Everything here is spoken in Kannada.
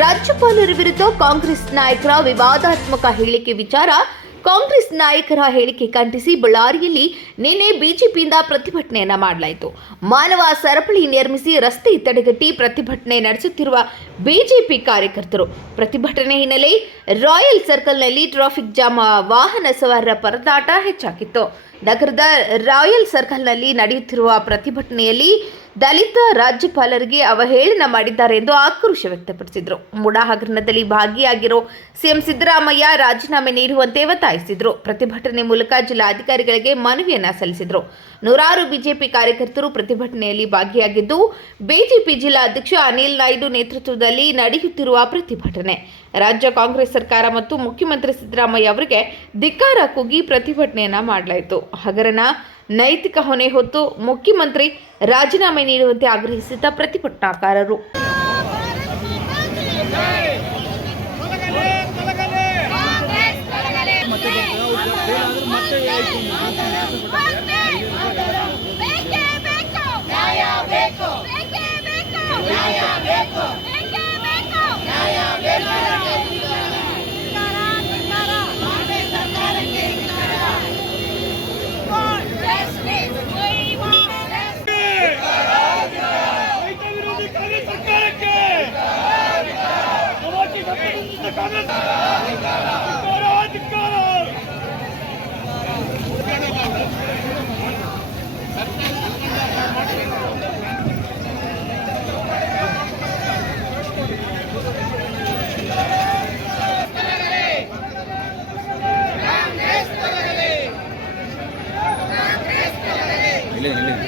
ರಾಜ್ಯಪಾಲರ ವಿರುದ್ಧ ಕಾಂಗ್ರೆಸ್ ನಾಯಕರ ವಿವಾದಾತ್ಮಕ ಹೇಳಿಕೆ ವಿಚಾರ, ಕಾಂಗ್ರೆಸ್ ನಾಯಕರ ಹೇಳಿಕೆ ಖಂಡಿಸಿ ಬಳ್ಳಾರಿಯಲ್ಲಿ ನಿನ್ನೆ ಬಿಜೆಪಿಯಿಂದ ಪ್ರತಿಭಟನೆಯನ್ನ ಮಾಡಲಾಯಿತು. ಮಾನವ ಸರಪಳಿ ನಿರ್ಮಿಸಿ ರಸ್ತೆ ತಡೆಗಟ್ಟಿ ಪ್ರತಿಭಟನೆ ನಡೆಸುತ್ತಿರುವ ಬಿಜೆಪಿ ಕಾರ್ಯಕರ್ತರು. ಪ್ರತಿಭಟನೆ ಹಿನ್ನೆಲೆ ರಾಯಲ್ ಸರ್ಕಲ್ನಲ್ಲಿ ಟ್ರಾಫಿಕ್ ಜಾಮ್, ವಾಹನ ಸವಾರರ ಪರದಾಟ ಹೆಚ್ಚಾಗಿತ್ತು. ನಗರದ ರಾಯಲ್ ಸರ್ಕಲ್ನಲ್ಲಿ ನಡೆಯುತ್ತಿರುವ ಪ್ರತಿಭಟನೆಯಲ್ಲಿ ದಲಿತ ರಾಜ್ಯಪಾಲರಿಗೆ ಅವಹೇಳನ ಮಾಡಿದ್ದಾರೆ ಎಂದು ಆಕ್ರೋಶ ವ್ಯಕ್ತಪಡಿಸಿದರು. ಮುಡಾ ಹಗರಣದಲ್ಲಿ ಭಾಗಿಯಾಗಿರೋ ಸಿಎಂ ಸಿದ್ದರಾಮಯ್ಯ ರಾಜೀನಾಮೆ ನೀಡುವಂತೆ ಒತ್ತಾಯಿಸಿದರು. ಪ್ರತಿಭಟನೆ ಮೂಲಕ ಜಿಲ್ಲಾಧಿಕಾರಿಗಳಿಗೆ ಮನವಿಯನ್ನ ಸಲ್ಲಿಸಿದರು. ನೂರಾರು ಬಿಜೆಪಿ ಕಾರ್ಯಕರ್ತರು ಪ್ರತಿಭಟನೆಯಲ್ಲಿ ಭಾಗಿಯಾಗಿದ್ದು, ಬಿಜೆಪಿ ಜಿಲ್ಲಾಧ್ಯಕ್ಷ ಅನಿಲ್ ನಾಯ್ಡು ನೇತೃತ್ವದಲ್ಲಿ ನಡೆಯುತ್ತಿರುವ ಪ್ರತಿಭಟನೆ. ರಾಜ್ಯ ಕಾಂಗ್ರೆಸ್ ಸರ್ಕಾರ ಮತ್ತು ಮುಖ್ಯಮಂತ್ರಿ ಸಿದ್ದರಾಮಯ್ಯ ಅವರಿಗೆ ಧಿಕ್ಕಾರ ಕೂಗಿ ಪ್ರತಿಭಟನೆಯನ್ನ ಮಾಡಲಾಯಿತು. ಹಗರಣ, ನೈತಿಕ ಹೊಣೆ ಹೊತ್ತು ಮುಖ್ಯಮಂತ್ರಿ ರಾಜೀನಾಮೆ ನೀಡುವಂತೆ ಆಗ್ರಹಿಸಿದ್ದ ಪ್ರತಿಭಟನಾಕಾರರು. ಬೇಕೇ ಬೇಕು ನ್ಯಾಯ ಪ್ರವಾಸಿ ಸಂಘಟನೆಯಿಂದ